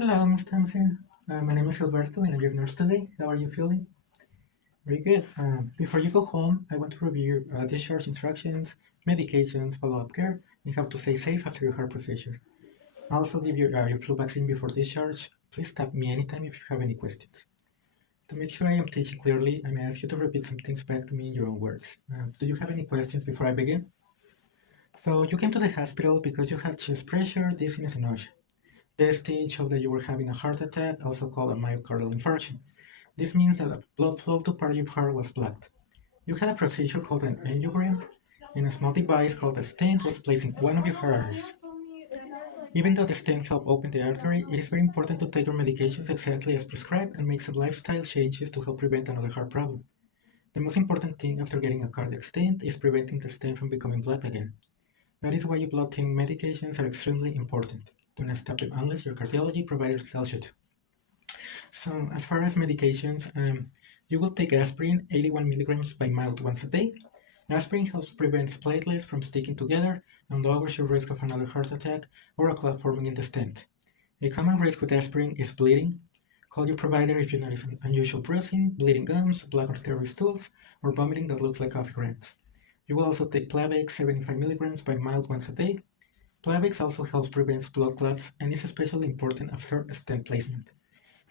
Hello, Miss Thompson. My name is Alberto and I'm your nurse today. How are you feeling? Very good. Before you go home, I want to review your discharge instructions, medications, follow-up care, and how to stay safe after your heart procedure. I'll also give you your flu vaccine before discharge. Please stop me anytime if you have any questions. To make sure I am teaching clearly, I may ask you to repeat some things back to me in your own words. Do you have any questions before I begin? So you came to the hospital because you had chest pressure, dizziness, and nausea. The stage showed that you were having a heart attack, also called a myocardial infarction. This means that the blood flow to part of your heart was blocked. You had a procedure called an angiogram, and a small device called a stent was placed in one of your heart arteries. Even though the stent helped open the artery, it is very important to take your medications exactly as prescribed and make some lifestyle changes to help prevent another heart problem. The most important thing after getting a cardiac stent is preventing the stent from becoming blood again. That is why your blood thinning medications are extremely important. Do not stop them unless your cardiology provider tells you to. So, as far as medications, you will take aspirin 81 milligrams by mouth once a day. Aspirin helps prevent platelets from sticking together and lowers your risk of another heart attack or a clot forming in the stent. A common risk with aspirin is bleeding. Call your provider if you notice unusual bruising, bleeding gums, blood or arterial stools, or vomiting that looks like coffee grounds. You will also take Plavix 75 milligrams by mouth once a day. Plavix also helps prevent blood clots and is especially important after stent placement.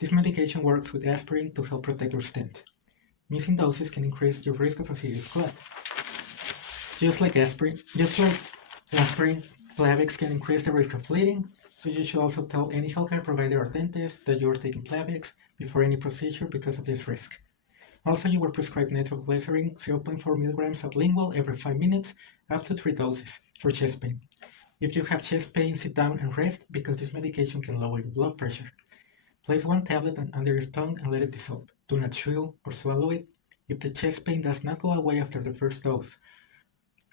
This medication works with aspirin to help protect your stent. Missing doses can increase your risk of a serious clot. Just like aspirin, Plavix can increase the risk of bleeding, so you should also tell any healthcare provider or dentist that you are taking Plavix before any procedure because of this risk. Also, you were prescribed nitroglycerin 0.4 milligrams sublingual every 5 minutes, up to 3 doses, for chest pain. If you have chest pain, sit down and rest because this medication can lower your blood pressure. Place one tablet under your tongue and let it dissolve. Do not chew or swallow it. If the chest pain does not go away after the first dose,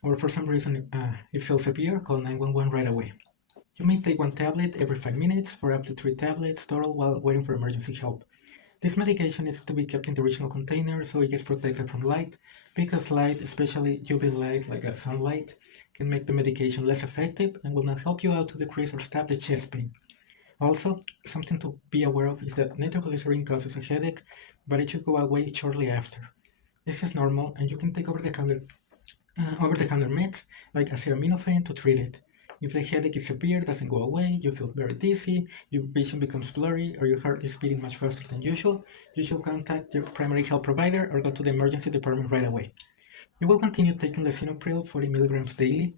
or for some reason it feels severe, call 911 right away. You may take one tablet every 5 minutes for up to 3 tablets total while waiting for emergency help. This medication needs to be kept in the original container so it gets protected from light, because light, especially UV light like sunlight, can make the medication less effective and will not help you out to decrease or stop the chest pain. Also, something to be aware of is that nitroglycerin causes a headache, but it should go away shortly after. This is normal, and you can take over-the-counter meds like acetaminophen to treat it. If the headache is severe, doesn't go away, you feel very dizzy, your vision becomes blurry, or your heart is beating much faster than usual, you should contact your primary health provider or go to the emergency department right away. You will continue taking lisinopril 40 milligrams daily.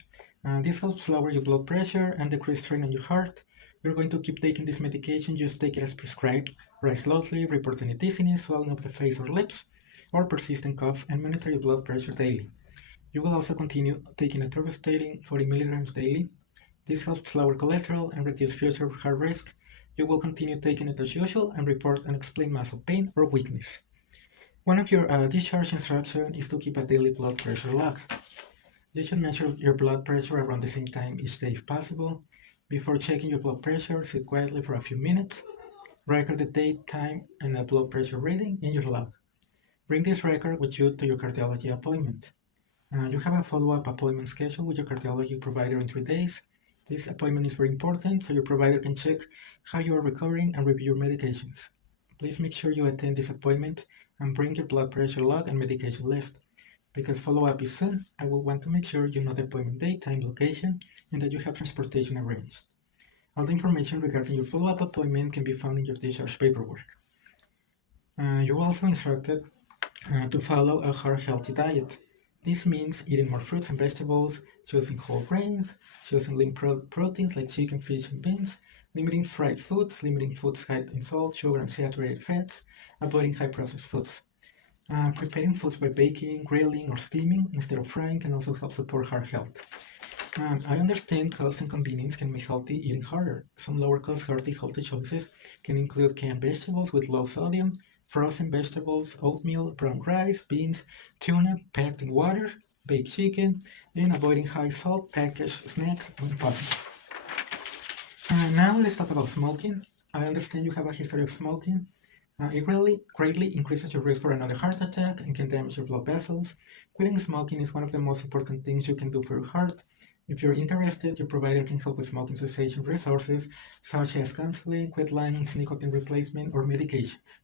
This helps lower your blood pressure and decrease strain on your heart. You're going to keep taking this medication, just take it as prescribed. Rise slowly, report any dizziness, swelling of the face or lips, or persistent cough, and monitor your blood pressure daily. You will also continue taking atorvastatin 40 milligrams daily. This helps lower cholesterol and reduce future heart risk. You will continue taking it as usual and report unexplained muscle pain or weakness. One of your discharge instructions is to keep a daily blood pressure log. You should measure your blood pressure around the same time each day if possible. Before checking your blood pressure, sit quietly for a few minutes. Record the date, time, and the blood pressure reading in your log. Bring this record with you to your cardiology appointment. You have a follow-up appointment scheduled with your cardiology provider in 3 days. This appointment is very important so your provider can check how you are recovering and review your medications. Please make sure you attend this appointment and bring your blood pressure log and medication list. Because follow-up is soon, I will want to make sure you know the appointment date, time, location, and that you have transportation arranged. All the information regarding your follow-up appointment can be found in your discharge paperwork. You're also instructed to follow a heart-healthy diet. This means eating more fruits and vegetables, choosing whole grains, choosing lean proteins like chicken, fish, and beans, limiting fried foods, limiting foods high in salt, sugar, and saturated fats, avoiding high-processed foods. Preparing foods by baking, grilling, or steaming instead of frying can also help support heart health. I understand cost and convenience can make healthy eating harder. Some lower-cost healthy choices can include canned vegetables with low sodium, frozen vegetables, oatmeal, brown rice, beans, tuna packed in water, baked chicken, and avoiding high-salt packaged snacks when possible. Now let's talk about smoking. I understand you have a history of smoking. It really greatly increases your risk for another heart attack and can damage your blood vessels. Quitting smoking is one of the most important things you can do for your heart. If you're interested, your provider can help with smoking cessation resources such as counseling, quit lines, nicotine replacement, or medications.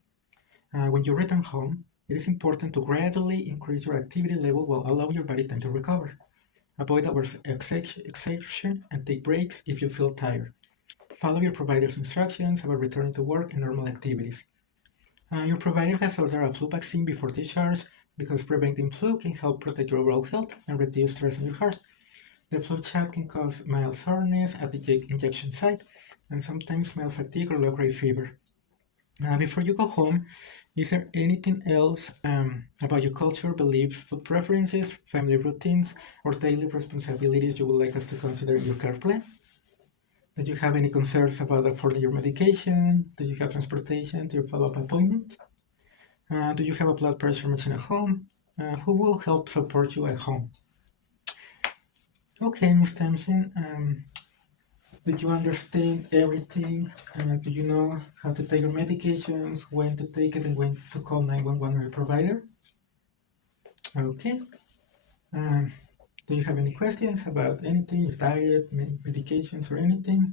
When you return home, it is important to gradually increase your activity level while allowing your body time to recover. Avoid exertion and take breaks if you feel tired. Follow your provider's instructions about returning to work and normal activities. Your provider has ordered a flu vaccine before discharge because preventing flu can help protect your overall health and reduce stress on your heart. The flu shot can cause mild soreness at the injection site and sometimes mild fatigue or low-grade fever. Before you go home, is there anything else about your culture, beliefs, food preferences, family routines, or daily responsibilities you would like us to consider in your care plan? Do you have any concerns about affording your medication? Do you have transportation to your follow-up appointment? Do you have a blood pressure machine at home? Who will help support you at home? Okay, Ms. Thompson, did you understand everything? Do you know how to take your medications, when to take it, and when to call 911 or your provider? Okay. Do you have any questions about anything, your diet, medications, or anything?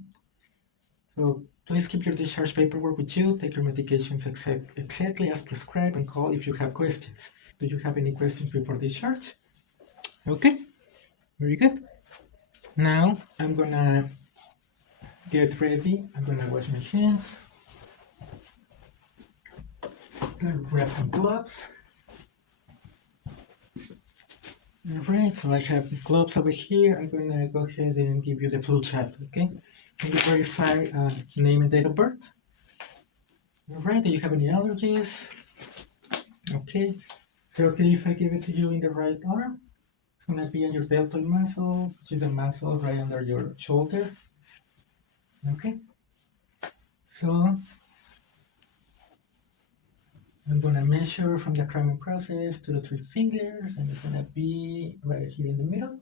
So please keep your discharge paperwork with you, take your medications exactly as prescribed, and call if you have questions. Do you have any questions before discharge? Okay, very good. Now I'm gonna get ready. I'm gonna wash my hands. I'm gonna grab some gloves. Alright, so I have gloves over here. I'm gonna go ahead and give you the flu shot, okay? Can you verify name and date of birth? Alright, do you have any allergies? Okay, so okay if I give it to you in the right arm? It's gonna be on your deltoid muscle, which is the muscle right under your shoulder. Okay, so I'm gonna measure from the cramming process 2 to 3 fingers, and it's gonna be right here in the middle.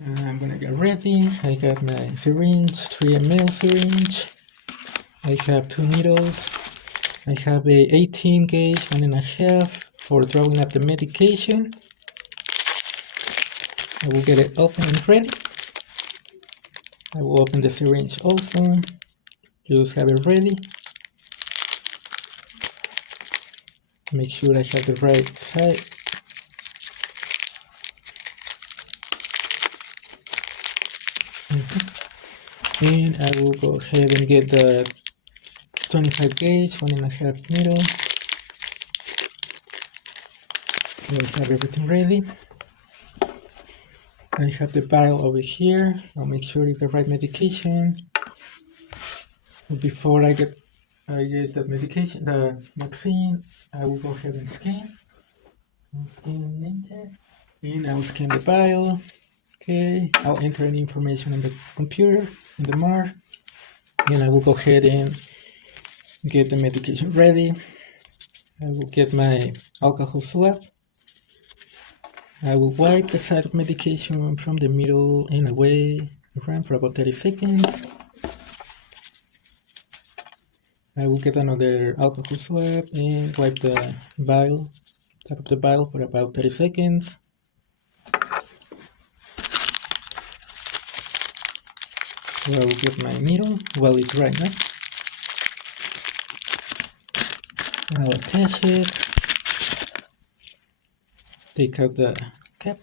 And I'm gonna get ready. I got my syringe, 3 ml syringe. I have 2 needles. I have a 18 gauge, 1.5 for drawing up the medication. I will get it open and ready. I will open the syringe also. Just have it ready. Make sure I have the right side. And I will go ahead and get the 25 gauge, 1.5 needle. So I have everything ready. I have the vial over here. I'll make sure it's the right medication. Before I get the medication, the vaccine, I will go ahead and scan. And I will scan the vial. Okay, I'll enter any information on the computer, in the MAR, and I will go ahead and get the medication ready. I will get my alcohol swab. I will wipe the side of medication from the middle and away around for about 30 seconds. I will get another alcohol swab and wipe the vial, top of the vial for about 30 seconds. So I will get my needle while it's dry now. I'll attach it. Take out the cap.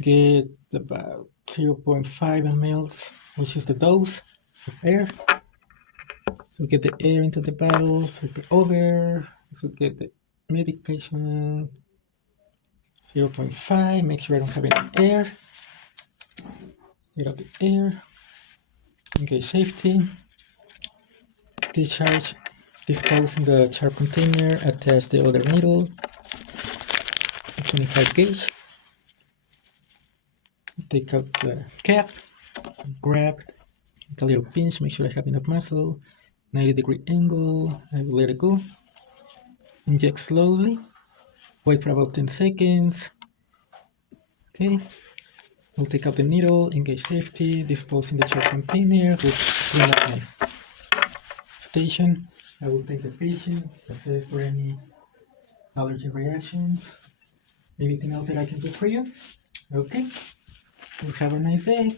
Get about 0.5 ml, which is the dose of air. So get the air into the bottle, flip it over. So get the medication 0.5. Make sure I don't have any air. Get out the air. Okay, safety. Discharge. Dispose in the char container. Attach the other needle. 25 gauge. Take out the cap. Grab. Take a little pinch. Make sure I have enough muscle. 90-degree angle. I will let it go. Inject slowly. Wait for about 10 seconds. Okay. I'll take out the needle, engage safety, dispose in the char container with clean up my station. I will take the patient, assess for any allergy reactions. Anything else that I can do for you? Okay. Have a nice day.